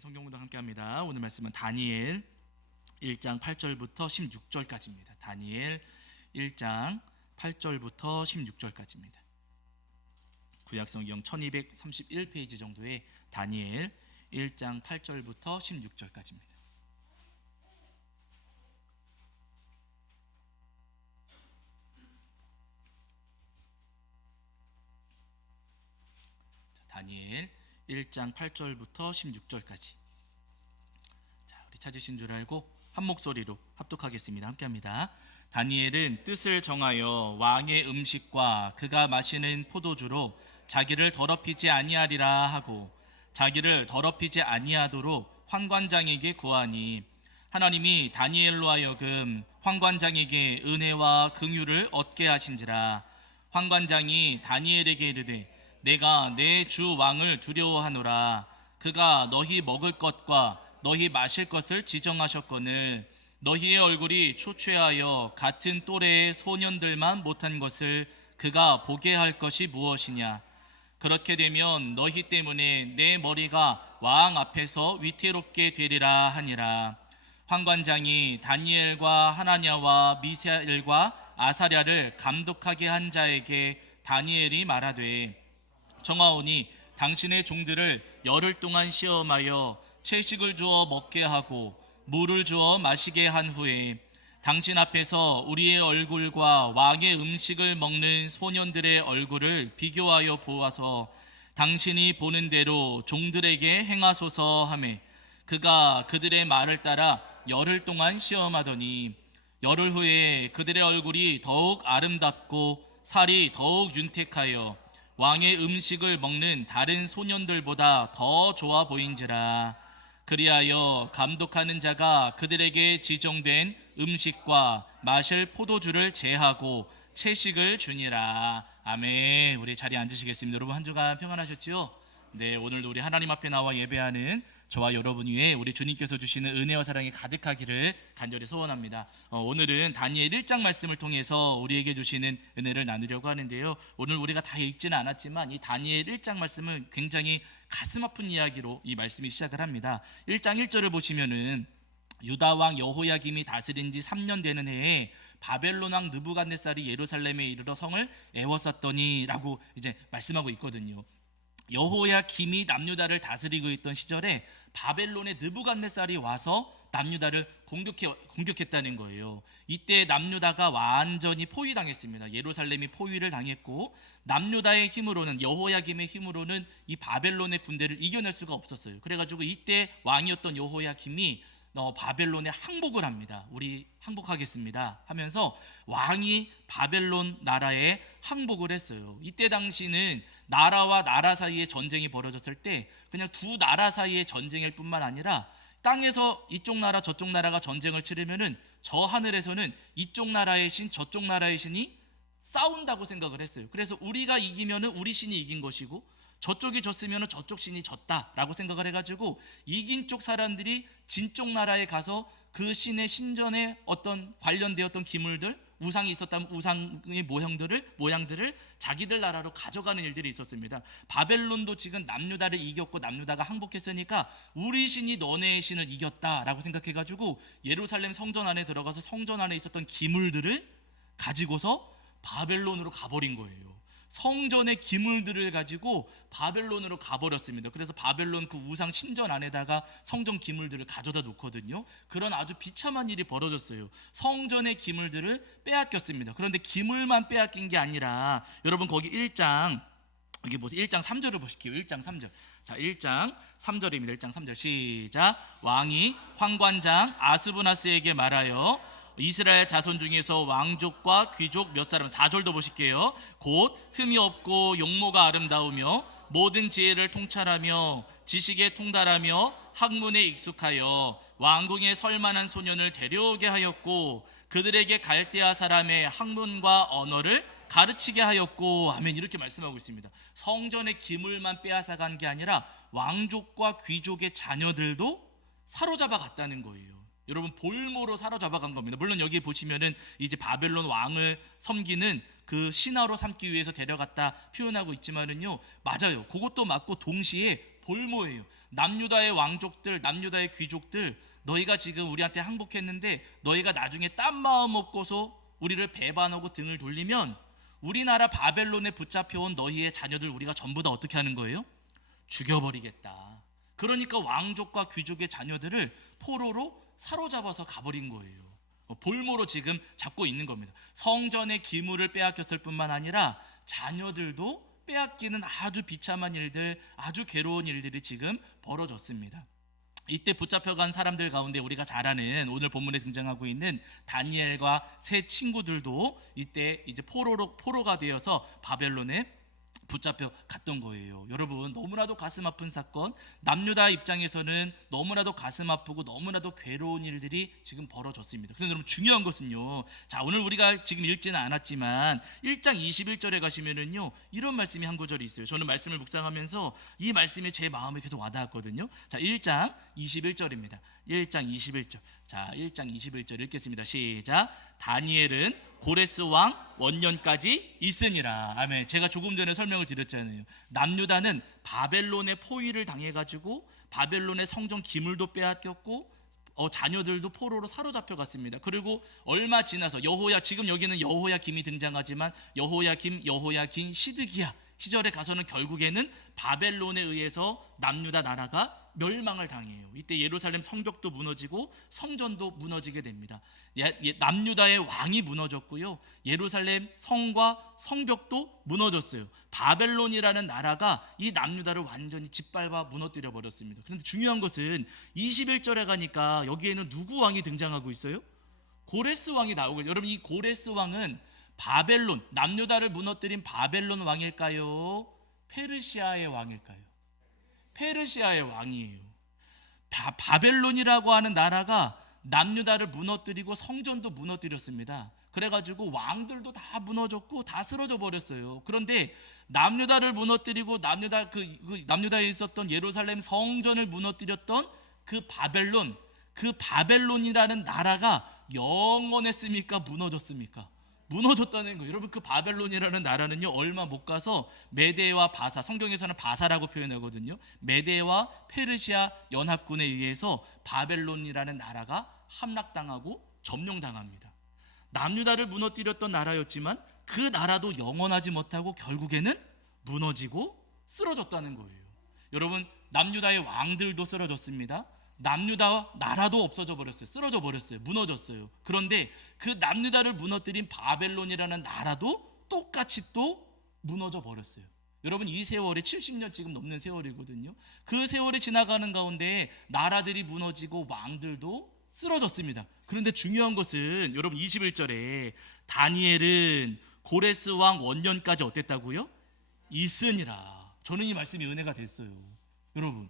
성경 문답 함께합니다. 오늘 말씀은 다니엘 1장 8절부터 16절까지입니다. 다니엘 1장 8절부터 16절까지입니다. 구약성경 1231페이지 정도의 다니엘 1장 8절부터 16절까지입니다. 다니엘 1장 8절부터 16절까지. 자, 우리 찾으신 줄 알고 한 목소리로 합독하겠습니다. 함께합니다. 다니엘은 뜻을 정하여 왕의 음식과 그가 마시는 포도주로 자기를 더럽히지 아니하리라 하고 자기를 더럽히지 아니하도록 환관장에게 구하니 하나님이 다니엘로 하여금 환관장에게 은혜와 긍휼을 얻게 하신지라. 환관장이 다니엘에게 이르되 내가 내 주 왕을 두려워하노라. 그가 너희 먹을 것과 너희 마실 것을 지정하셨거늘 너희의 얼굴이 초췌하여 같은 또래의 소년들만 못한 것을 그가 보게 할 것이 무엇이냐. 그렇게 되면 너희 때문에 내 머리가 왕 앞에서 위태롭게 되리라 하니라. 환관장이 다니엘과 하나냐와 미사엘과 아사랴를 감독하게 한 자에게 다니엘이 말하되 정하오니 당신의 종들을 열흘 동안 시험하여 채식을 주어 먹게 하고 물을 주어 마시게 한 후에 당신 앞에서 우리의 얼굴과 왕의 음식을 먹는 소년들의 얼굴을 비교하여 보아서 당신이 보는 대로 종들에게 행하소서 하매 그가 그들의 말을 따라 열흘 동안 시험하더니 열흘 후에 그들의 얼굴이 더욱 아름답고 살이 더욱 윤택하여 왕의 음식을 먹는 다른 소년들보다 더 좋아 보인지라. 그리하여 감독하는 자가 그들에게 지정된 음식과 마실 포도주를 제하고 채식을 주니라. 아멘. 우리 자리에 앉으시겠습니다. 여러분 한 주간 평안하셨지요? 네, 오늘도 우리 하나님 앞에 나와 예배하는 저와 여러분 위에 우리 주님께서 주시는 은혜와 사랑이 가득하기를 간절히 소원합니다. 오늘은 다니엘 1장 말씀을 통해서 우리에게 주시는 은혜를 나누려고 하는데요. 오늘 우리가 다 읽지는 않았지만 이 다니엘 1장 말씀은 굉장히 가슴 아픈 이야기로 이 말씀이 시작을 합니다. 1장 1절을 보시면은 유다 왕 여호야김이 다스린 지 3년 되는 해에 바벨론 왕 느부갓네살이 예루살렘에 이르러 성을 에워쌌더니 라고 이제 말씀하고 있거든요. 여호야김이 남유다를 다스리고 있던 시절에 바벨론의 느부갓네살이 와서 남유다를 공격했다는 거예요. 이때 남유다가 완전히 포위당했습니다. 예루살렘이 포위를 당했고 남유다의 힘으로는 여호야김의 힘으로는 이 바벨론의 군대를 이겨낼 수가 없었어요. 그래가지고 이때 왕이었던 여호야김이 바벨론에 항복을 합니다. 우리 항복하겠습니다 하면서 왕이 바벨론 나라에 항복을 했어요. 이때 당시는 나라와 나라 사이에 전쟁이 벌어졌을 때 그냥 두 나라 사이의 전쟁일 뿐만 아니라 땅에서 이쪽 나라 저쪽 나라가 전쟁을 치르면은 저 하늘에서는 이쪽 나라의 신 저쪽 나라의 신이 싸운다고 생각을 했어요. 그래서 우리가 이기면은 우리 신이 이긴 것이고 저쪽이 졌으면 저쪽 신이 졌다라고 생각을 해가지고 이긴 쪽 사람들이 진쪽 나라에 가서 그 신의 신전에 어떤 관련되었던 기물들, 우상이 있었다면 우상의 모양들을 자기들 나라로 가져가는 일들이 있었습니다. 바벨론도 지금 남유다를 이겼고 남유다가 항복했으니까 우리 신이 너네의 신을 이겼다라고 생각해가지고 예루살렘 성전 안에 들어가서 성전 안에 있었던 기물들을 가지고서 바벨론으로 가버린 거예요. 성전의 기물들을 가지고 바벨론으로 가버렸습니다. 그래서 바벨론 그 우상 신전 안에다가 성전 기물들을 가져다 놓거든요. 그런 아주 비참한 일이 벌어졌어요. 성전의 기물들을 빼앗겼습니다. 그런데 기물만 빼앗긴 게 아니라 여러분 거기 1장 여기 보세요. 1장 3절을 보실게요. 1장 3절. 자, 1장 3절입니다. 1장 3절 시작. 왕이 환관장 아스부나스에게 말하여 이스라엘 자손 중에서 왕족과 귀족 몇 사람 4절도 보실게요. 곧 흠이 없고 용모가 아름다우며 모든 지혜를 통찰하며 지식에 통달하며 학문에 익숙하여 왕궁에 설만한 소년을 데려오게 하였고 그들에게 갈대아 사람의 학문과 언어를 가르치게 하였고 아멘. 이렇게 말씀하고 있습니다. 성전의 기물만 빼앗아간 게 아니라 왕족과 귀족의 자녀들도 사로잡아 갔다는 거예요. 여러분 볼모로 사로잡아간 겁니다. 물론 여기 보시면은 이제 바벨론 왕을 섬기는 그 신하로 삼기 위해서 데려갔다 표현하고 있지만은요, 맞아요. 그것도 맞고 동시에 볼모예요. 남유다의 왕족들, 남유다의 귀족들, 너희가 지금 우리한테 항복했는데 너희가 나중에 딴 마음 먹고서 우리를 배반하고 등을 돌리면 우리나라 바벨론에 붙잡혀온 너희의 자녀들 우리가 전부 다 어떻게 하는 거예요? 죽여버리겠다. 그러니까 왕족과 귀족의 자녀들을 포로로 사로잡아서 가버린 거예요. 볼모로 지금 잡고 있는 겁니다. 성전의 기물을 빼앗겼을 뿐만 아니라 자녀들도 빼앗기는 아주 비참한 일들, 아주 괴로운 일들이 지금 벌어졌습니다. 이때 붙잡혀간 사람들 가운데 우리가 잘 아는 오늘 본문에 등장하고 있는 다니엘과 세 친구들도 이때 이제 포로가 되어서 바벨론에 붙잡혀 갔던 거예요. 여러분, 너무나도 가슴 아픈 사건, 남유다 입장에서는 너무나도 가슴 아프고 너무나도 괴로운 일들이 지금 벌어졌습니다. 그런데 여러분, 중요한 것은요, 자, 오늘 우리가 지금 읽지는 않았지만 1장 21절에 가시면은요, 이런 말씀이 한 구절이 있어요. 저는 말씀을 묵상하면서 이 말씀이 제 마음에 계속 와닿았거든요. 자, 1장 21절입니다. 1장 21절. 자, 1장 21절 읽겠습니다. 시작. 다니엘은 고레스 왕 원년까지 있으니라. 아멘. 제가 조금 전에 설명을 드렸잖아요. 남유다는 바벨론의 포위를 당해가지고 바벨론의 성전 기물도 빼앗겼고 자녀들도 포로로 사로잡혀 갔습니다. 그리고 얼마 지나서 지금 여기는 여호야김이 등장하지만 여호야긴, 시드기야 시절에 가서는 결국에는 바벨론에 의해서 남유다 나라가 멸망을 당해요. 이때 예루살렘 성벽도 무너지고 성전도 무너지게 됩니다. 남유다의 왕이 무너졌고요. 예루살렘 성과 성벽도 무너졌어요. 바벨론이라는 나라가 이 남유다를 완전히 짓밟아 무너뜨려 버렸습니다. 그런데 중요한 것은 21절에 가니까 여기에는 누구 왕이 등장하고 있어요? 고레스 왕이 나오고, 여러분, 이 고레스 왕은 바벨론, 남유다를 무너뜨린 바벨론 왕일까요? 페르시아의 왕일까요? 페르시아의 왕이에요. 바벨론이라고 하는 나라가 남유다를 무너뜨리고 성전도 무너뜨렸습니다. 그래가지고 왕들도 다 무너졌고 다 쓰러져 버렸어요. 그런데 남유다를 무너뜨리고 남유다에 있었던 예루살렘 성전을 무너뜨렸던 그 바벨론이라는 나라가 영원했습니까? 무너졌습니까? 무너졌다는 거예요. 여러분, 그 바벨론이라는 나라는요, 얼마 못 가서 메대와 바사, 성경에서는 바사라고 표현하거든요. 메대와 페르시아 연합군에 의해서 바벨론이라는 나라가 함락당하고 점령당합니다. 남유다를 무너뜨렸던 나라였지만 그 나라도 영원하지 못하고 결국에는 무너지고 쓰러졌다는 거예요. 여러분, 남유다의 왕들도 쓰러졌습니다. 남유다 나라도 없어져 버렸어요. 쓰러져 버렸어요. 무너졌어요. 그런데 그 남유다를 무너뜨린 바벨론이라는 나라도 똑같이 또 무너져 버렸어요. 여러분, 이 세월이 70년 지금 넘는 세월이거든요. 그 세월이 지나가는 가운데 나라들이 무너지고 왕들도 쓰러졌습니다. 그런데 중요한 것은 여러분, 21절에 다니엘은 고레스 왕 원년까지 어땠다고요? 있으니라. 저는 이 말씀이 은혜가 됐어요. 여러분,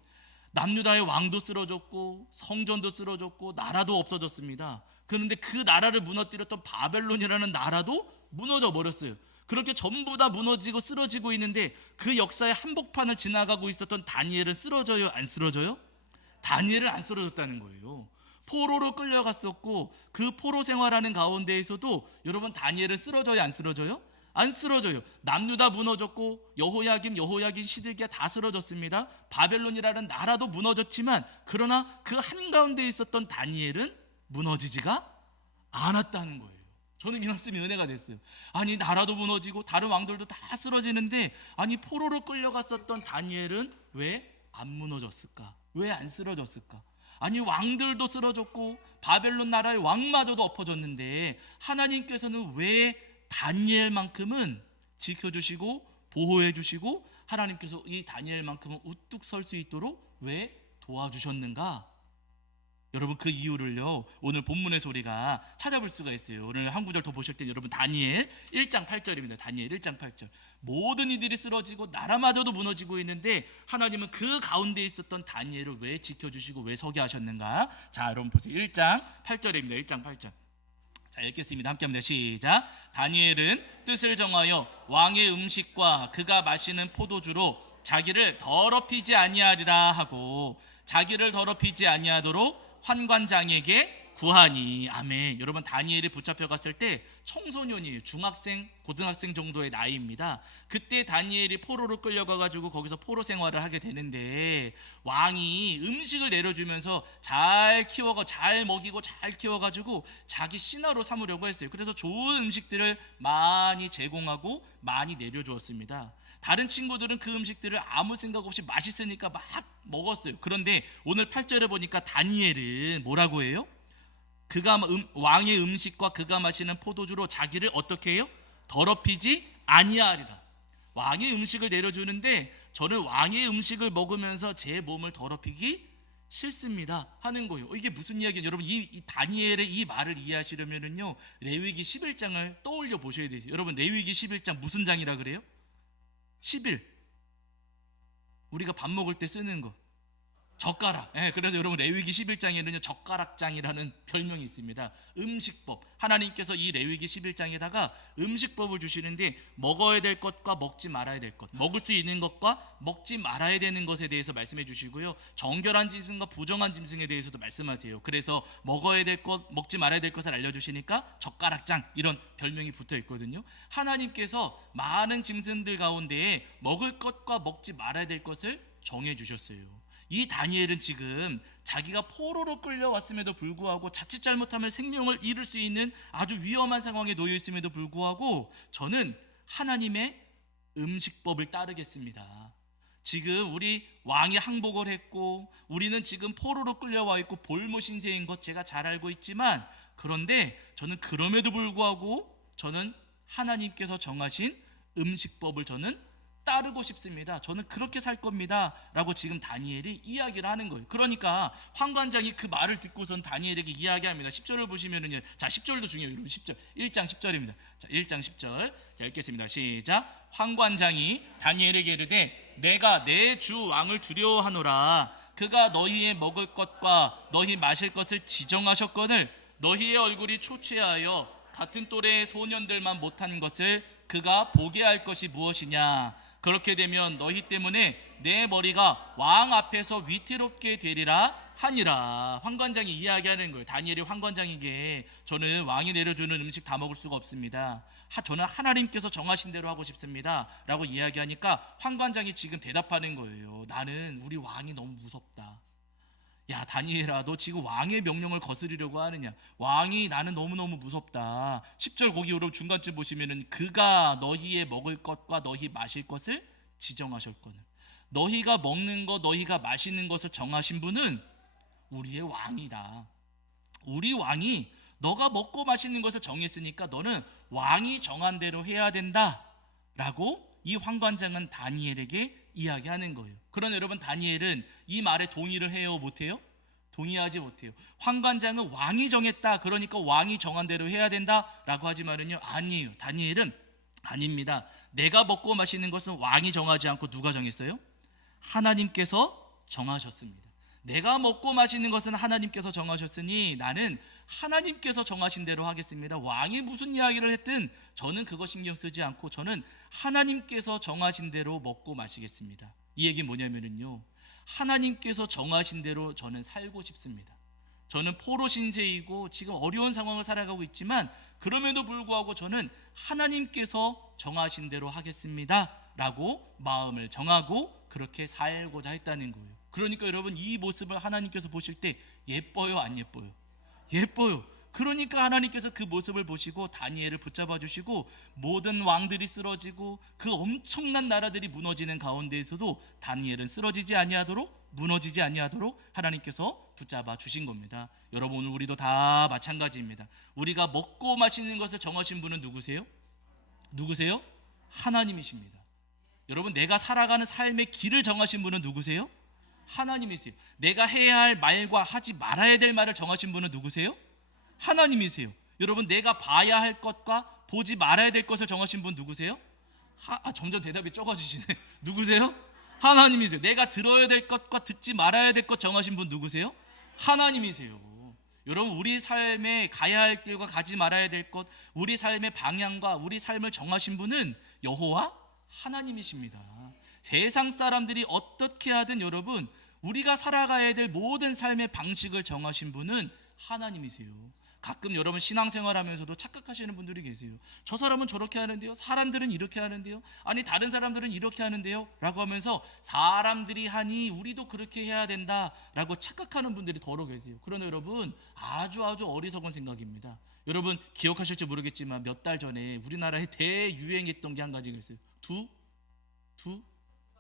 남유다의 왕도 쓰러졌고 성전도 쓰러졌고 나라도 없어졌습니다. 그런데 그 나라를 무너뜨렸던 바벨론이라는 나라도 무너져 버렸어요. 그렇게 전부 다 무너지고 쓰러지고 있는데 그 역사의 한복판을 지나가고 있었던 다니엘은 쓰러져요? 안 쓰러져요? 다니엘은 안 쓰러졌다는 거예요. 포로로 끌려갔었고 그 포로 생활하는 가운데에서도 여러분, 다니엘은 쓰러져요? 안 쓰러져요? 안 쓰러져요. 남유다 무너졌고 여호야긴, 시드기야 다 쓰러졌습니다. 바벨론이라는 나라도 무너졌지만 그러나 그 한가운데 있었던 다니엘은 무너지지가 않았다는 거예요. 저는 이 말씀이 은혜가 됐어요. 아니, 나라도 무너지고 다른 왕들도 다 쓰러지는데 아니, 포로로 끌려갔었던 다니엘은 왜 안 무너졌을까? 왜 안 쓰러졌을까? 아니, 왕들도 쓰러졌고 바벨론 나라의 왕마저도 엎어졌는데 하나님께서는 왜 다니엘만큼은 지켜주시고 보호해주시고 하나님께서 이 다니엘만큼은 우뚝 설 수 있도록 왜 도와주셨는가? 여러분, 그 이유를요, 오늘 본문에서 우리가 찾아볼 수가 있어요. 오늘 한 구절 더 보실 때 여러분, 다니엘 1장 8절입니다. 다니엘 1장 8절. 모든 이들이 쓰러지고 나라마저도 무너지고 있는데 하나님은 그 가운데 있었던 다니엘을 왜 지켜주시고 왜 서게 하셨는가? 자, 여러분 보세요. 1장 8절입니다. 1장 8절. 자, 읽겠습니다. 함께합니다. 시작. 다니엘은 뜻을 정하여 왕의 음식과 그가 마시는 포도주로 자기를 더럽히지 아니하리라 하고 자기를 더럽히지 아니하도록 환관장에게 구하니. 아멘. 여러분, 다니엘이 붙잡혀 갔을 때 청소년이에요. 중학생, 고등학생 정도의 나이입니다. 그때 다니엘이 포로로 끌려가 가지고 거기서 포로 생활을 하게 되는데, 왕이 음식을 내려주면서 잘 먹이고 잘 키워 가지고 자기 신하로 삼으려고 했어요. 그래서 좋은 음식들을 많이 제공하고 많이 내려주었습니다. 다른 친구들은 그 음식들을 아무 생각 없이 맛있으니까 막 먹었어요. 그런데 오늘 8절에 보니까 다니엘은 뭐라고 해요? 그가 왕의 음식과 그가 마시는 포도주로 자기를 어떻게 해요? 더럽히지 아니하리라. 왕의 음식을 내려주는데 저는 왕의 음식을 먹으면서 제 몸을 더럽히기 싫습니다 하는 거예요. 이게 무슨 이야기예요? 여러분, 이 다니엘의 이 말을 이해하시려면요, 레위기 11장을 떠올려 보셔야 돼요. 여러분, 레위기 11장 무슨 장이라 그래요? 11. 우리가 밥 먹을 때 쓰는 거, 젓가락. 그래서 여러분, 레위기 11장에는요 젓가락장이라는 별명이 있습니다. 음식법. 하나님께서 이 레위기 11장에다가 음식법을 주시는데, 먹어야 될 것과 먹지 말아야 될 것, 먹을 수 있는 것과 먹지 말아야 되는 것에 대해서 말씀해 주시고요, 정결한 짐승과 부정한 짐승에 대해서도 말씀하세요. 그래서 먹어야 될 것, 먹지 말아야 될 것을 알려주시니까 젓가락장, 이런 별명이 붙어 있거든요. 하나님께서 많은 짐승들 가운데에 먹을 것과 먹지 말아야 될 것을 정해 주셨어요. 이 다니엘은 지금 자기가 포로로 끌려왔음에도 불구하고 자칫 잘못하면 생명을 잃을 수 있는 아주 위험한 상황에 놓여 있음에도 불구하고, 저는 하나님의 음식법을 따르겠습니다. 지금 우리 왕이 항복을 했고 우리는 지금 포로로 끌려와 있고 볼모 신세인 것 제가 잘 알고 있지만, 그런데 저는 그럼에도 불구하고 저는 하나님께서 정하신 음식법을 저는 따르고 싶습니다. 저는 그렇게 살 겁니다 라고 지금 다니엘이 이야기를 하는 거예요. 그러니까 환관장이 그 말을 듣고선 다니엘에게 이야기합니다. 10절을 보시면은요, 자, 10절도 중요해요. 여러분, 10절, 1장 10절입니다. 자, 1장 10절. 자, 읽겠습니다. 시작. 환관장이 다니엘에게 이르되 내가 내 주 왕을 두려워하노라. 그가 너희의 먹을 것과 너희 마실 것을 지정하셨거늘 너희의 얼굴이 초췌하여 같은 또래의 소년들만 못한 것을 그가 보게 할 것이 무엇이냐. 그렇게 되면 너희 때문에 내 머리가 왕 앞에서 위태롭게 되리라 하니라. 환관장이 이야기하는 거예요. 다니엘이 환관장에게 저는 왕이 내려주는 음식 다 먹을 수가 없습니다. 저는 하나님께서 정하신 대로 하고 싶습니다 라고 이야기하니까 환관장이 지금 대답하는 거예요. 나는 우리 왕이 너무 무섭다. 야, 다니엘아, 너 지금 왕의 명령을 거스르려고 하느냐? 왕이 나는 너무너무 무섭다. 10절 거기 여러분 중간쯤 보시면은 그가 너희의 먹을 것과 너희 마실 것을 지정하셨거늘. 너희가 먹는 것, 너희가 마시는 것을 정하신 분은 우리의 왕이다. 우리 왕이 너가 먹고 마시는 것을 정했으니까 너는 왕이 정한 대로 해야 된다 라고 이 환관장은 다니엘에게 이야기하는 거예요. 그러나 여러분, 다니엘은 이 말에 동의를 해요, 못해요? 동의하지 못해요. 환관장은 왕이 정했다, 그러니까 왕이 정한 대로 해야 된다 라고 하지만은요, 아니에요. 다니엘은 아닙니다. 내가 먹고 마시는 것은 왕이 정하지 않고 누가 정했어요? 하나님께서 정하셨습니다. 내가 먹고 마시는 것은 하나님께서 정하셨으니 나는 하나님께서 정하신 대로 하겠습니다. 왕이 무슨 이야기를 했든 저는 그거 신경 쓰지 않고 저는 하나님께서 정하신 대로 먹고 마시겠습니다. 이 얘기 뭐냐면요, 하나님께서 정하신 대로 저는 살고 싶습니다. 저는 포로 신세이고 지금 어려운 상황을 살아가고 있지만 그럼에도 불구하고 저는 하나님께서 정하신 대로 하겠습니다 라고 마음을 정하고 그렇게 살고자 했다는 거예요. 그러니까 여러분, 이 모습을 하나님께서 보실 때 예뻐요, 안 예뻐요? 예뻐요. 그러니까 하나님께서 그 모습을 보시고 다니엘을 붙잡아 주시고 모든 왕들이 쓰러지고 그 엄청난 나라들이 무너지는 가운데에서도 다니엘은 쓰러지지 아니하도록, 무너지지 아니하도록 하나님께서 붙잡아 주신 겁니다. 여러분, 오늘 우리도 다 마찬가지입니다. 우리가 먹고 마시는 것을 정하신 분은 누구세요? 누구세요? 하나님이십니다. 여러분, 내가 살아가는 삶의 길을 정하신 분은 누구세요? 하나님이세요. 내가 해야 할 말과 하지 말아야 될 말을 정하신 분은 누구세요? 하나님이세요. 여러분, 내가 봐야 할 것과 보지 말아야 될 것을 정하신 분 누구세요? 점점 대답이 적어지시네. 누구세요? 하나님이세요. 내가 들어야 될 것과 듣지 말아야 될 것 정하신 분 누구세요? 하나님이세요. 여러분, 우리 삶에 가야 할 길과 가지 말아야 될 것, 우리 삶의 방향과 우리 삶을 정하신 분은 여호와 하나님이십니다. 세상 사람들이 어떻게 하든 여러분, 우리가 살아가야 될 모든 삶의 방식을 정하신 분은 하나님이세요. 가끔 여러분 신앙생활하면서도 착각하시는 분들이 계세요. 저 사람은 저렇게 하는데요, 사람들은 이렇게 하는데요, 아니 다른 사람들은 이렇게 하는데요 라고 하면서 사람들이 하니 우리도 그렇게 해야 된다라고 착각하는 분들이 더러 계세요. 그러나 여러분, 아주 어리석은 생각입니다. 여러분 기억하실지 모르겠지만 몇 달 전에 우리나라에 대유행했던 게 한 가지가 있어요.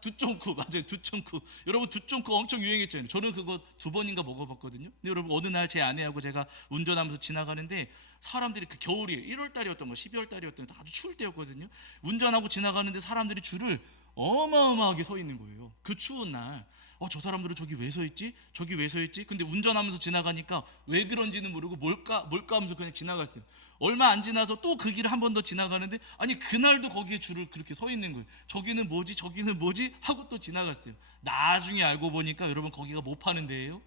두쫑쿠. 맞아요, 두쫑쿠. 여러분 두쫑쿠 엄청 유행했잖아요. 저는 그거 2번인가 먹어봤거든요. 근데 여러분 어느 날 제 아내하고 제가 운전하면서 지나가는데 사람들이, 그 겨울이에요, 1월 달이었던 거, 12월 달이었던 거, 아주 추울 때였거든요. 운전하고 지나가는데 사람들이 줄을 어마어마하게 서 있는 거예요. 그 추운 날. 저 사람들은 저기 왜 서 있지? 저기 왜 서 있지? 근데 운전하면서 지나가니까 왜 그런지는 모르고 뭘까 하면서 그냥 지나갔어요. 얼마 안 지나서 또 그 길을 한 번 더 지나가는데, 아니 그날도 거기에 줄을 그렇게 서 있는 거예요. 저기는 뭐지 하고 또 지나갔어요. 나중에 알고 보니까 여러분 거기가 뭐 파는 데예요?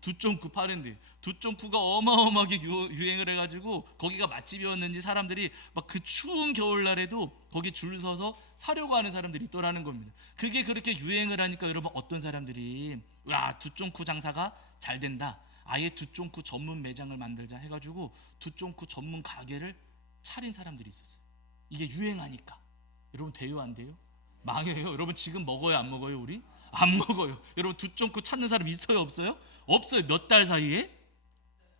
두쫑쿠 파는데, 두쫑쿠가 어마어마하게 유행을 해가지고 거기가 맛집이었는지 사람들이 막 그 추운 겨울날에도 거기 줄 서서 사려고 하는 사람들이 있더라는 겁니다. 그게 그렇게 유행을 하니까 여러분 어떤 사람들이, 야 두쫑쿠 장사가 잘 된다, 아예 두쫑쿠 전문 매장을 만들자 해가지고 두쫑쿠 전문 가게를 차린 사람들이 있었어요. 이게 유행하니까. 여러분 돼요 안 돼요? 망해요. 여러분 지금 먹어요 안 먹어요? 우리? 안 먹어요. 여러분 두쫑쿠 찾는 사람 있어요 없어요? 없어요. 몇 달 사이에?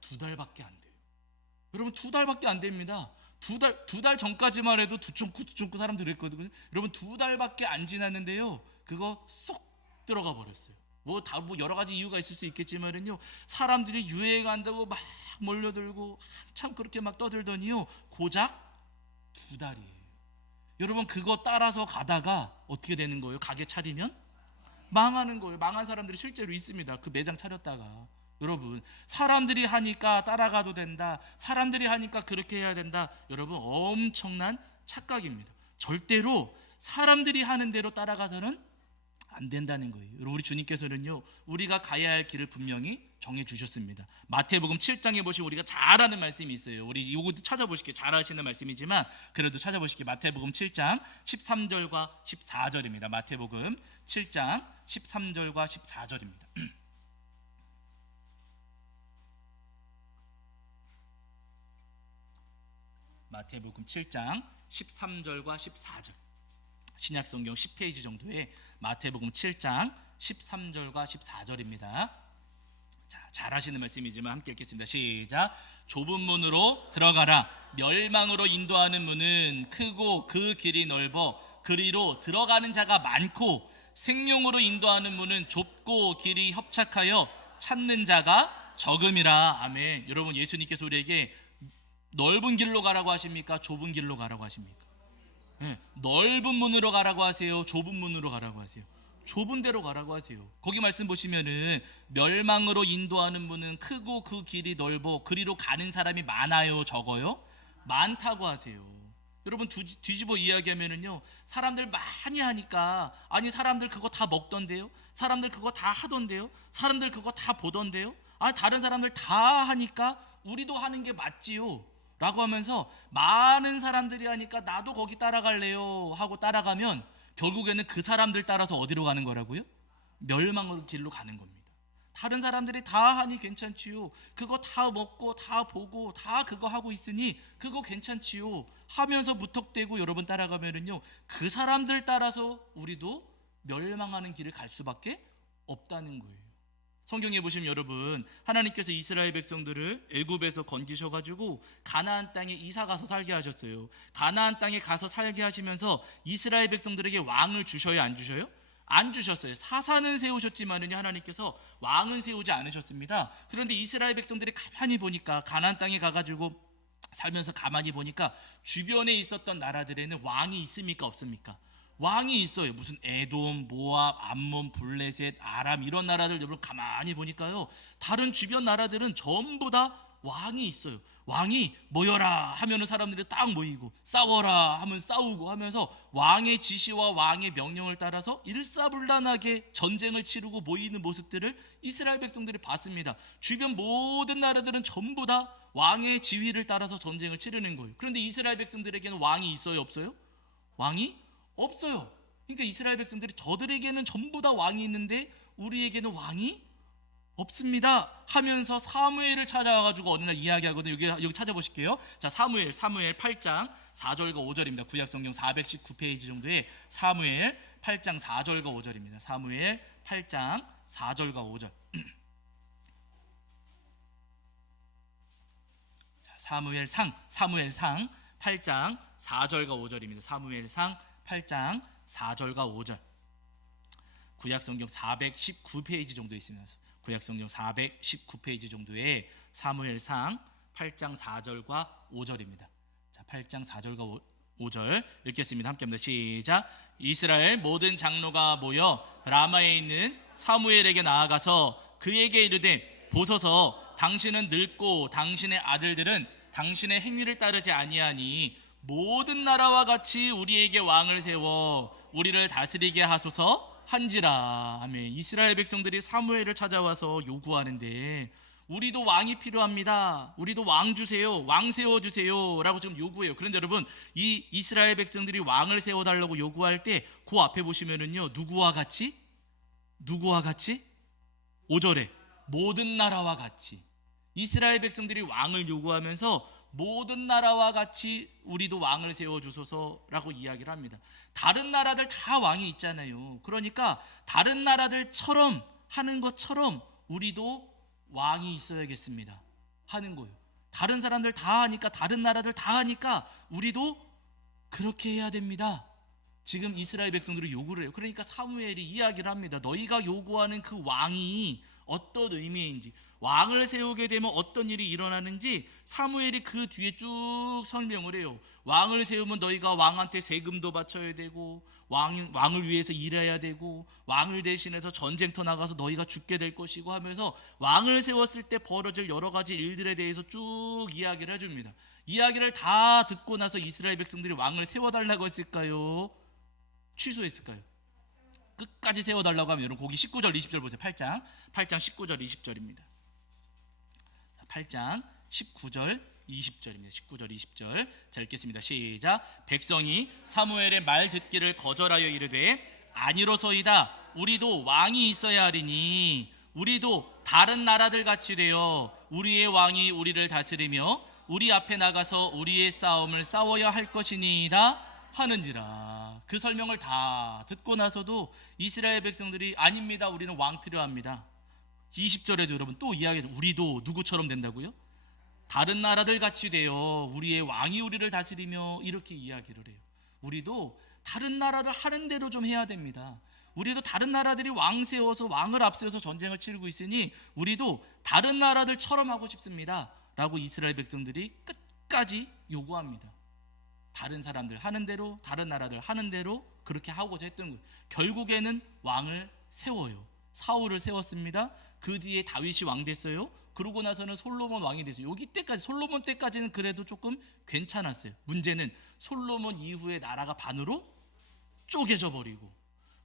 2달밖에 안 돼요. 여러분 2달밖에 안 됩니다. 두 달 전까지만 해도 두쫑쿠 사람들이 있거든요. 여러분 2달밖에 안 지났는데요, 그거 쏙 들어가 버렸어요. 뭐 여러 가지 이유가 있을 수 있겠지만은요, 사람들이 유행한다고 막 몰려들고 한참 그렇게 막 떠들더니요, 고작 2달이에요. 여러분 그거 따라서 가다가 어떻게 되는 거예요? 가게 차리면 망하는 거예요. 망한 사람들이 실제로 있습니다. 그 매장 차렸다가. 여러분 사람들이 하니까 따라가도 된다, 사람들이 하니까 그렇게 해야 된다, 여러분 엄청난 착각입니다. 절대로 사람들이 하는 대로 따라가서는 안 된다는 거예요. 우리 주님께서는요, 우리가 가야 할 길을 분명히 정해 주셨습니다. 마태복음 7장에 보시면 우리가 잘 아는 말씀이 있어요. 우리 이것도 찾아보실게요. 잘 아시는 말씀이지만 그래도 찾아보실게요. 마태복음 7장 13절과 14절입니다. 마태복음 7장 13절과 14절입니다. 마태복음 7장 13절과 14절. 신약성경 10페이지 정도에 마태복음 7장 13절과 14절입니다. 자, 잘 하시는 말씀이지만 함께 읽겠습니다. 시작. 좁은 문으로 들어가라. 멸망으로 인도하는 문은 크고 그 길이 넓어 그리로 들어가는 자가 많고, 생명으로 인도하는 문은 좁고 길이 협착하여 찾는 자가 적음이라. 아멘. 여러분 예수님께서 우리에게 넓은 길로 가라고 하십니까? 좁은 길로 가라고 하십니까? 네, 넓은 문으로 가라고 하세요? 좁은 문으로 가라고 하세요? 좁은 데로 가라고 하세요. 거기 말씀 보시면은 멸망으로 인도하는 문은 크고 그 길이 넓어 그리로 가는 사람이 많아요, 적어요? 많다고 하세요. 여러분 뒤집어 이야기하면은요, 사람들 많이 하니까, 아니 사람들 그거 다 먹던데요, 사람들 그거 다 하던데요, 사람들 그거 다 보던데요, 아 다른 사람들 다 하니까 우리도 하는 게 맞지요 라고 하면서 많은 사람들이 하니까 나도 거기 따라갈래요 하고 따라가면 결국에는 그 사람들 따라서 어디로 가는 거라고요? 멸망의 길로 가는 겁니다. 다른 사람들이 다 하니 괜찮지요, 그거 다 먹고 다 보고 다 그거 하고 있으니 그거 괜찮지요 하면서 무턱대고 여러분 따라가면은요, 그 사람들 따라서 우리도 멸망하는 길을 갈 수밖에 없다는 거예요. 성경에 보시면 여러분, 하나님께서 이스라엘 백성들을 애굽에서 건지셔가지고 가나안 땅에 이사 가서 살게 하셨어요. 가나안 땅에 가서 살게 하시면서 이스라엘 백성들에게 왕을 주셔요, 안 주셔요? 안 주셨어요. 사사는 세우셨지만은요, 하나님께서 왕은 세우지 않으셨습니다. 그런데 이스라엘 백성들이 가만히 보니까, 가나안 땅에 가가지고 살면서 가만히 보니까 주변에 있었던 나라들에는 왕이 있습니까, 없습니까? 왕이 있어요. 무슨 에돔, 모압, 암몬, 블레셋, 아람 이런 나라들 여러분 가만히 보니까요, 다른 주변 나라들은 전부 다 왕이 있어요. 왕이 모여라 하면은 사람들이 딱 모이고, 싸워라 하면 싸우고 하면서 왕의 지시와 왕의 명령을 따라서 일사불란하게 전쟁을 치르고 모이는 모습들을 이스라엘 백성들이 봤습니다. 주변 모든 나라들은 전부 다 왕의 지휘를 따라서 전쟁을 치르는 거예요. 그런데 이스라엘 백성들에게는 왕이 있어요, 없어요? 왕이 없어요. 그러니까 이스라엘 백성들이 저들에게는 전부 다 왕이 있는데 우리에게는 왕이 없습니다 하면서 사무엘을 찾아와가지고 어느 날 이야기하거든요. 여기 찾아보실게요. 자, 사무엘 8장 4절과 5절입니다. 구약성경 419페이지 정도의 사무엘 8장 4절과 5절입니다. 사무엘 8장 4절과 5절. 사무엘상 8장 4절과 5절입니다. 사무엘상 8장 4절과 5절. 구약성경 419페이지 정도 있습니다. 구약성경 419페이지 정도의 사무엘상 8장 4절과 5절입니다. 자, 8장 4절과 5절 읽겠습니다. 함께합니다. 시작. 이스라엘 모든 장로가 모여 라마에 있는 사무엘에게 나아가서 그에게 이르되 보소서 당신은 늙고 당신의 아들들은 당신의 행위를 따르지 아니하니 모든 나라와 같이 우리에게 왕을 세워 우리를 다스리게 하소서 한지라. 아멘. 이스라엘 백성들이 사무엘을 찾아와서 요구하는데 우리도 왕이 필요합니다. 우리도 왕 주세요. 왕 세워주세요 라고 지금 요구해요. 그런데 여러분, 이 이스라엘 백성들이 왕을 세워달라고 요구할 때 그 앞에 보시면은요, 누구와 같이? 5절에 모든 나라와 같이. 이스라엘 백성들이 왕을 요구하면서 모든 나라와 같이 우리도 왕을 세워주소서라고 이야기를 합니다. 다른 나라들 다 왕이 있잖아요. 그러니까 다른 나라들처럼 하는 것처럼 우리도 왕이 있어야겠습니다 하는 거예요. 다른 사람들 다 하니까, 다른 나라들 다 하니까 우리도 그렇게 해야 됩니다. 지금 이스라엘 백성들이 요구를 해요. 그러니까 사무엘이 이야기를 합니다. 너희가 요구하는 그 왕이 어떤 의미인지, 왕을 세우게 되면 어떤 일이 일어나는지 사무엘이 그 뒤에 쭉 설명을 해요. 왕을 세우면 너희가 왕한테 세금도 바쳐야 되고, 왕을 위해서 일해야 되고, 왕을 대신해서 전쟁터 나가서 너희가 죽게 될 것이고 하면서 왕을 세웠을 때 벌어질 여러 가지 일들에 대해서 쭉 이야기를 해줍니다. 이야기를 다 듣고 나서 이스라엘 백성들이 왕을 세워달라고 했을까요? 취소했을까요? 끝까지 세워달라고 하면 여러분 거기 19절 20절 보세요. 8장 19절 20절입니다. 8장 19절 20절입니다. 19절 20절. 자, 읽겠습니다. 시작. 백성이 사무엘의 말 듣기를 거절하여 이르되 아니로소이다. 우리도 왕이 있어야 하리니 우리도 다른 나라들 같이 되어 우리의 왕이 우리를 다스리며 우리 앞에 나가서 우리의 싸움을 싸워야 할 것이니이다 하는지라. 그 설명을 다 듣고 나서도 이스라엘 백성들이 아닙니다, 우리는 왕 필요합니다. 20절에도 여러분 또 이야기해요. 우리도 누구처럼 된다고요? 다른 나라들 같이 되어 우리의 왕이 우리를 다스리며, 이렇게 이야기를 해요. 우리도 다른 나라들 하는 대로 좀 해야 됩니다. 우리도 다른 나라들이 왕 세워서, 왕을 앞세워서 전쟁을 치르고 있으니 우리도 다른 나라들처럼 하고 싶습니다 라고 이스라엘 백성들이 끝까지 요구합니다. 다른 사람들 하는 대로, 다른 나라들 하는 대로 그렇게 하고자 했던 거예요. 결국에는 왕을 세워요. 사울을 세웠습니다. 그 뒤에 다윗이 왕 됐어요. 그러고 나서는 솔로몬 왕이 됐어요. 여기 때까지, 솔로몬 때까지는 그래도 조금 괜찮았어요. 문제는 솔로몬 이후에 나라가 반으로 쪼개져 버리고,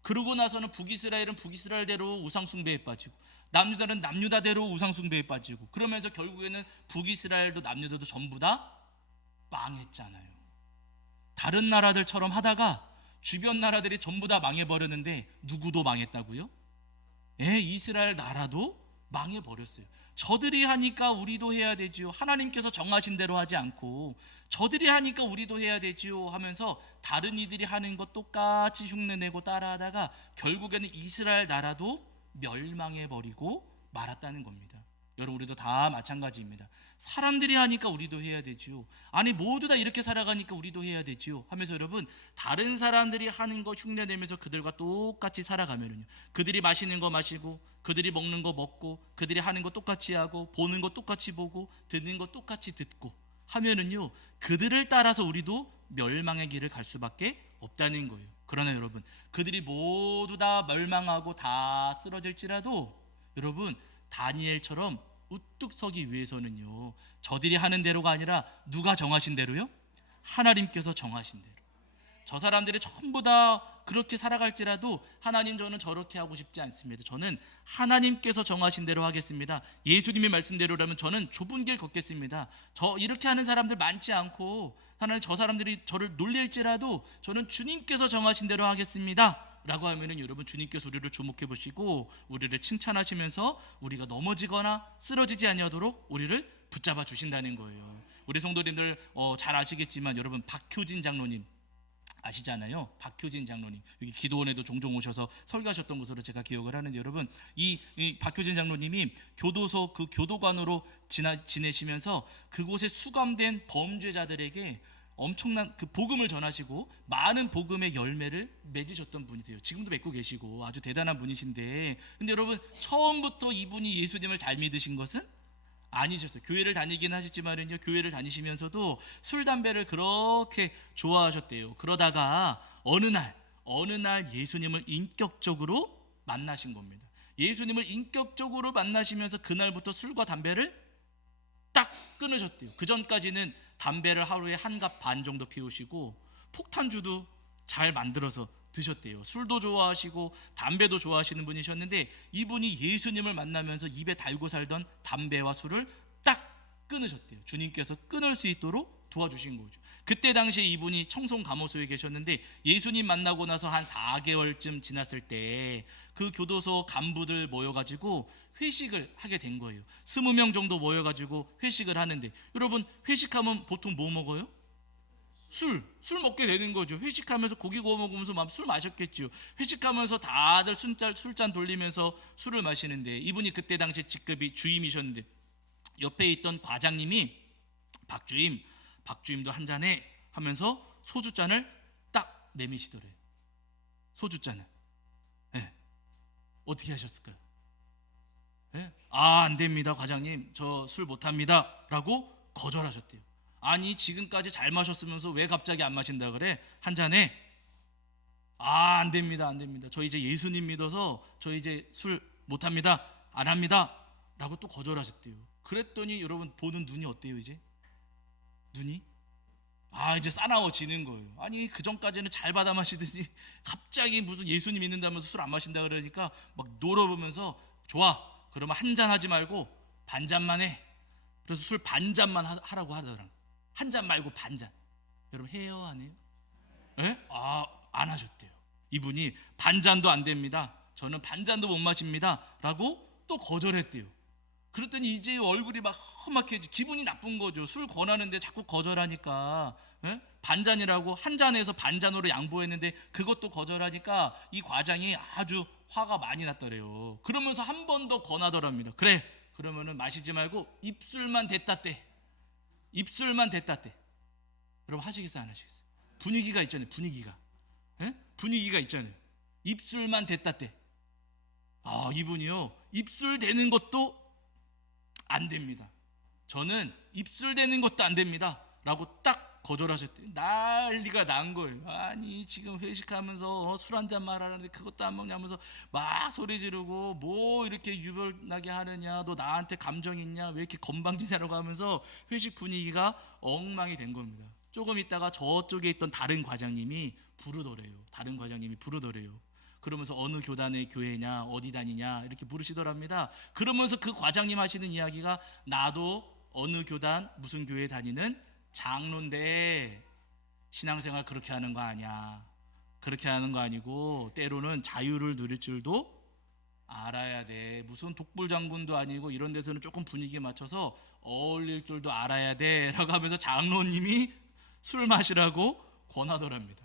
그러고 나서는 북이스라엘은 북이스라엘대로 우상숭배에 빠지고, 남유다는 남유다대로 우상숭배에 빠지고, 그러면서 결국에는 북이스라엘도 남유다도 전부 다 망했잖아요. 다른 나라들처럼 하다가 주변 나라들이 전부 다 망해버렸는데 누구도 망했다고요? 이스라엘 나라도 망해버렸어요. 저들이 하니까 우리도 해야 되지요. 하나님께서 정하신 대로 하지 않고 저들이 하니까 우리도 해야 되지요 하면서 다른 이들이 하는 것 똑같이 흉내내고 따라하다가 결국에는 이스라엘 나라도 멸망해버리고 말았다는 겁니다. 여러분, 우리도 다 마찬가지입니다. 사람들이 하니까 우리도 해야 되지요. 아니, 모두 다 이렇게 살아가니까 우리도 해야 되지요 하면서 여러분, 다른 사람들이 하는 거 흉내내면서 그들과 똑같이 살아가면은요, 그들이 마시는 거 마시고, 그들이 먹는 거 먹고, 그들이 하는 거 똑같이 하고, 보는 거 똑같이 보고, 듣는 거 똑같이 듣고 하면은요, 그들을 따라서 우리도 멸망의 길을 갈 수밖에 없다는 거예요. 그러나 여러분, 그들이 모두 다 멸망하고 다 쓰러질지라도 여러분, 다니엘처럼 우뚝 서기 위해서는요, 저들이 하는 대로가 아니라 누가 정하신 대로요? 하나님께서 정하신 대로. 저 사람들이 전부 다 그렇게 살아갈지라도 하나님, 저는 저렇게 하고 싶지 않습니다. 저는 하나님께서 정하신 대로 하겠습니다. 예수님의 말씀대로라면 저는 좁은 길 걷겠습니다. 저 이렇게 하는 사람들 많지 않고, 하나님, 저 사람들이 저를 놀릴지라도 저는 주님께서 정하신 대로 하겠습니다 라고 하면은 여러분 주님께서 우리를 주목해 보시고 우리를 칭찬하시면서 우리가 넘어지거나 쓰러지지 아니하도록 우리를 붙잡아 주신다는 거예요. 우리 성도님들 잘 아시겠지만 여러분 박효진 장로님 아시잖아요. 박효진 장로님 여기 기도원에도 종종 오셔서 설교하셨던 것으로 제가 기억을 하는데 여러분 이 박효진 장로님이 교도소 그 교도관으로 지내시면서 그곳에 수감된 범죄자들에게 엄청난 그 복음을 전하시고 많은 복음의 열매를 맺으셨던 분이세요. 지금도 맺고 계시고 아주 대단한 분이신데 근데 여러분 처음부터 이분이 예수님을 잘 믿으신 것은 아니셨어요. 교회를 다니긴 하셨지만은요 교회를 다니시면서도 술 담배를 그렇게 좋아하셨대요. 그러다가 어느 날 예수님을 인격적으로 만나신 겁니다. 예수님을 인격적으로 만나시면서 그날부터 술과 담배를 딱 끊으셨대요. 그 전까지는 담배를 하루에 한 갑 반 정도 피우시고 폭탄주도 잘 만들어서 드셨대요. 술도 좋아하시고 담배도 좋아하시는 분이셨는데 이분이 예수님을 만나면서 입에 달고 살던 담배와 술을 딱 끊으셨대요. 주님께서 끊을 수 있도록 도와주신 거죠. 그때 당시에 이분이 청송감호소에 계셨는데 예수님 만나고 나서 한 4개월쯤 지났을 때 그 교도소 간부들 모여가지고 회식을 하게 된 거예요. 20명 정도 모여가지고 회식을 하는데 여러분 회식하면 보통 뭐 먹어요? 술 먹게 되는 거죠. 회식하면서 고기 구워 먹으면서 막 술 마셨겠죠. 회식하면서 다들 술잔 돌리면서 술을 마시는데 이분이 그때 당시 직급이 주임이셨는데 옆에 있던 과장님이 박주임도 한 잔해 하면서 소주잔을 딱 내미시더래요. 소주잔을. 네. 어떻게 하셨을까요? 네? 안 됩니다 과장님 저 술 못합니다 라고 거절하셨대요. 아니 지금까지 잘 마셨으면서 왜 갑자기 안 마신다 그래? 한 잔에 안 됩니다 저 이제 예수님 믿어서 저 이제 술 못합니다 안 합니다 라고 또 거절하셨대요. 그랬더니 여러분 보는 눈이 어때요? 이제 눈이 이제 싸나워지는 거예요. 아니 그 전까지는 잘 받아 마시더니 갑자기 무슨 예수님 믿는다면서 술 안 마신다 그러니까 막 놀아보면서 좋아 그러면 한 잔 하지 말고 반 잔만 해. 그래서 술 반 잔만 하라고 하더라고요. 한 잔 말고 반 잔. 여러분 해요 안 해요? 에? 안 하셨대요. 이분이 반 잔도 안 됩니다. 저는 반 잔도 못 마십니다 라고 또 거절했대요. 그랬더니 이제 얼굴이 막 험하게 기분이 나쁜 거죠. 술 권하는데 자꾸 거절하니까. 반잔이라고 한 잔에서 반잔으로 양보했는데 그것도 거절하니까 이 과장이 아주 화가 많이 났더래요. 그러면서 한 번 더 권하더랍니다. 그래 그러면은 마시지 말고 입술만 댔다 떼. 여러분 하시겠어요 안 하시겠어요? 분위기가 있잖아요. 분위기가 있잖아요. 입술만 댔다 떼. 이분이요 입술 대는 것도 안 됩니다. 저는 입술 대는 것도 안 됩니다 라고 딱 거절하셨대요. 난리가 난 거예요. 아니 지금 회식하면서 술 한잔 말하는데 그것도 안 먹냐면서 막 소리 지르고 뭐 이렇게 유별나게 하느냐, 너 나한테 감정 있냐, 왜 이렇게 건방지냐라고 하면서 회식 분위기가 엉망이 된 겁니다. 조금 있다가 저쪽에 있던 다른 과장님이 부르더래요. 그러면서 어느 교단의 교회냐 어디 다니냐 이렇게 부르시더랍니다. 그러면서 그 과장님 하시는 이야기가 나도 어느 교단 무슨 교회 다니는 장로인데 신앙생활 그렇게 하는 거 아니야. 그렇게 하는 거 아니고 때로는 자유를 누릴 줄도 알아야 돼. 무슨 독불장군도 아니고 이런 데서는 조금 분위기에 맞춰서 어울릴 줄도 알아야 돼 라고 하면서 장로님이 술 마시라고 권하더랍니다.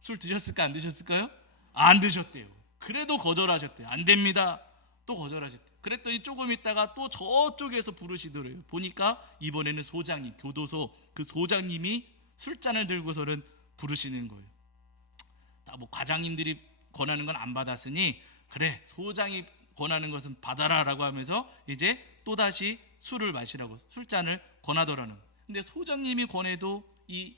술 드셨을까 안 드셨을까요? 안 드셨대요. 그래도 거절하셨대요. 안 됩니다. 또 거절하셨대요. 그랬더니 조금 있다가 또 저쪽에서 부르시더래요. 보니까 이번에는 소장님, 교도소 그 소장님이 술잔을 들고서는 부르시는 거예요. 뭐 과장님들이 권하는 건 안 받았으니 그래 소장이 권하는 것은 받아라라고 하면서 이제 또다시 술을 마시라고 술잔을 권하더라는 거예요. 근데 소장님이 권해도 이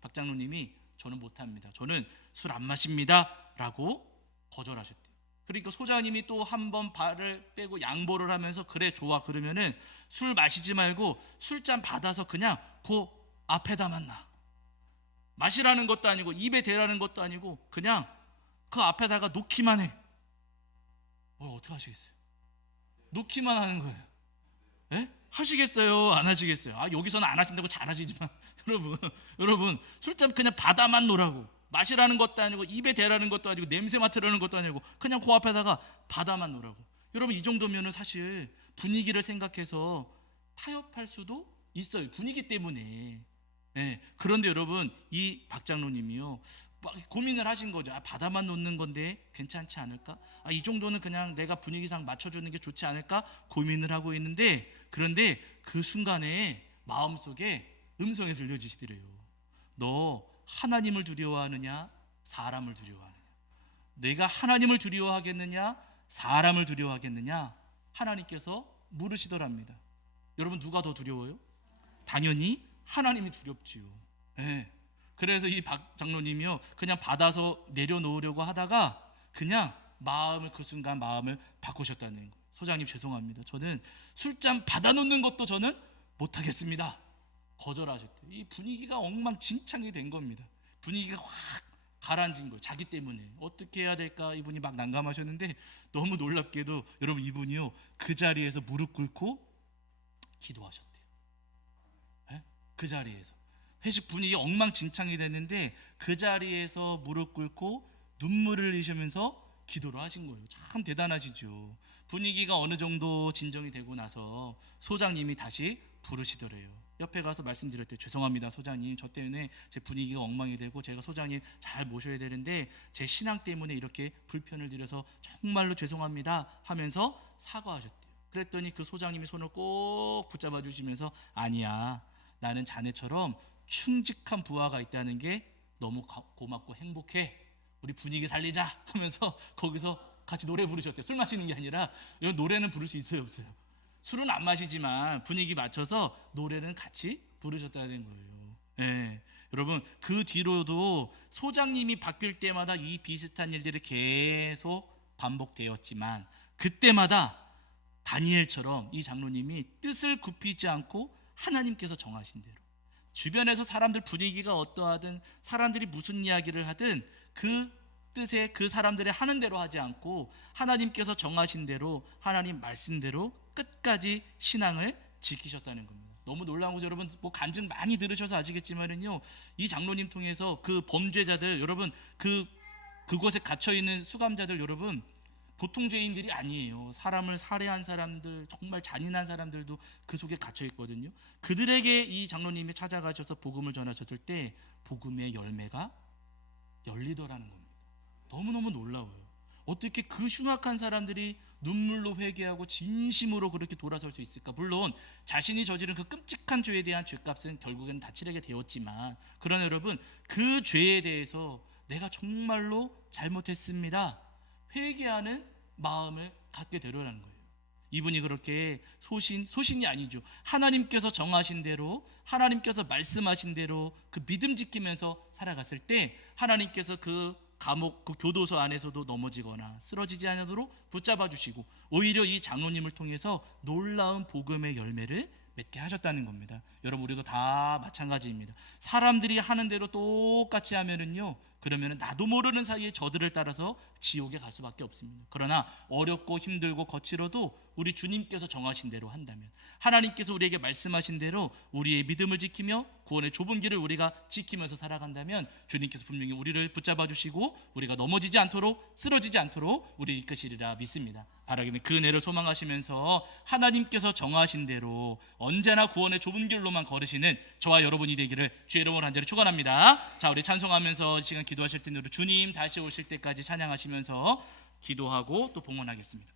박 장로님이 저는 못합니다. 저는 술 안 마십니다 라고 거절하셨대요. 그러니까 소장님이 또 한 번 발을 빼고 양보를 하면서 그래 좋아 그러면은 술 마시지 말고 술잔 받아서 그냥 그 앞에다만 놔. 마시라는 것도 아니고 입에 대라는 것도 아니고 그냥 그 앞에다가 놓기만 해. 어떻게 하시겠어요? 놓기만 하는 거예요. 에? 하시겠어요? 안 하시겠어요? 여기서는 안 하신다고 잘 하시지만 여러분 술잔 그냥 받아만 놓으라고. 마시라는 것도 아니고 입에 대라는 것도 아니고 냄새 맡으라는 것도 아니고 그냥 그 앞에다가 바다만 놓으라고. 여러분 이 정도면은 사실 분위기를 생각해서 타협할 수도 있어요. 분위기 때문에. 예, 그런데 여러분 이 박장로님이요 막 고민을 하신 거죠. 바다만 놓는 건데 괜찮지 않을까? 이 정도는 그냥 내가 분위기상 맞춰주는 게 좋지 않을까? 고민을 하고 있는데, 그런데 그 순간에 마음속에 음성이 들려지시더래요. 너 하나님을 두려워하느냐? 사람을 두려워하느냐? 내가 하나님을 두려워하겠느냐? 사람을 두려워하겠느냐? 하나님께서 물으시더랍니다. 여러분 누가 더 두려워요? 당연히 하나님이 두렵지요. 네. 그래서 이 박 장로님이요 그냥 받아서 내려놓으려고 하다가 그냥 그 순간 마음을 바꾸셨다는 거예요. 소장님 죄송합니다. 저는 술잔 받아놓는 것도 저는 못하겠습니다. 거절하셨대요. 이 분위기가 엉망진창이 된 겁니다. 분위기가 확 가라앉은 거예요. 자기 때문에 어떻게 해야 될까 이분이 막 난감하셨는데, 너무 놀랍게도 여러분 이분이요 그 자리에서 무릎 꿇고 기도하셨대요. 네? 그 자리에서 회식 분위기 엉망진창이 됐는데 그 자리에서 무릎 꿇고 눈물을 흘리시면서 기도를 하신 거예요. 참 대단하시죠. 분위기가 어느 정도 진정이 되고 나서 소장님이 다시 부르시더래요. 옆에 가서 말씀드릴 때 죄송합니다 소장님, 저 때문에 제 분위기가 엉망이 되고 제가 소장님 잘 모셔야 되는데 제 신앙 때문에 이렇게 불편을 드려서 정말로 죄송합니다 하면서 사과하셨대요. 그랬더니 그 소장님이 손을 꼭 붙잡아 주시면서 아니야, 나는 자네처럼 충직한 부하가 있다는 게 너무 고맙고 행복해, 우리 분위기 살리자 하면서 거기서 같이 노래 부르셨대요. 술 마시는 게 아니라. 노래는 부를 수 있어요 없어요? 술은 안 마시지만 분위기 맞춰서 노래는 같이 부르셨다는 거예요. 네. 여러분 그 뒤로도 소장님이 바뀔 때마다 이 비슷한 일들이 계속 반복되었지만 그때마다 다니엘처럼 이 장로님이 뜻을 굽히지 않고 하나님께서 정하신 대로, 주변에서 사람들 분위기가 어떠하든 사람들이 무슨 이야기를 하든 그 뜻에 그 사람들이 하는 대로 하지 않고 하나님께서 정하신 대로 하나님 말씀대로 끝까지 신앙을 지키셨다는 겁니다. 너무 놀라운 거죠. 여러분 간증 많이 들으셔서 아시겠지만은요 이 장로님 통해서 그 범죄자들, 여러분 그곳에 갇혀 있는 수감자들, 여러분 보통 죄인들이 아니에요. 사람을 살해한 사람들, 정말 잔인한 사람들도 그 속에 갇혀 있거든요. 그들에게 이 장로님이 찾아가셔서 복음을 전하셨을 때 복음의 열매가 열리더라는 겁니다. 너무너무 놀라워요. 어떻게 그 흉악한 사람들이 눈물로 회개하고 진심으로 그렇게 돌아설 수 있을까? 물론 자신이 저지른 그 끔찍한 죄에 대한 죄값은 결국에는 다 치르게 되었지만, 그러나 여러분 그 죄에 대해서 내가 정말로 잘못했습니다, 회개하는 마음을 갖게 되려는 거예요. 이분이 그렇게 소신이 아니죠. 하나님께서 정하신 대로, 하나님께서 말씀하신 대로 그 믿음 지키면서 살아갔을 때 하나님께서 그 감옥, 그 교도소 안에서도 넘어지거나 쓰러지지 않도록 붙잡아 주시고 오히려 이 장로님을 통해서 놀라운 복음의 열매를 맺게 하셨다는 겁니다. 여러분 우리도 다 마찬가지입니다. 사람들이 하는 대로 똑같이 하면은요, 그러면은 나도 모르는 사이에 저들을 따라서 지옥에 갈 수밖에 없습니다. 그러나 어렵고 힘들고 거칠어도 우리 주님께서 정하신 대로 한다면, 하나님께서 우리에게 말씀하신 대로 우리의 믿음을 지키며 구원의 좁은 길을 우리가 지키면서 살아간다면 주님께서 분명히 우리를 붙잡아 주시고 우리가 넘어지지 않도록, 쓰러지지 않도록 우리를 이끄시리라 믿습니다. 바라기는 그 은혜를 소망하시면서 하나님께서 정하신 대로 언제나 구원의 좁은 길로만 걸으시는 저와 여러분이 되기를 주의 이름으로 간절히 축원합니다. 자, 우리 찬송하면서 시간 기도하실 텐데 주님 다시 오실 때까지 찬양하시면서 기도하고 또 봉헌하겠습니다.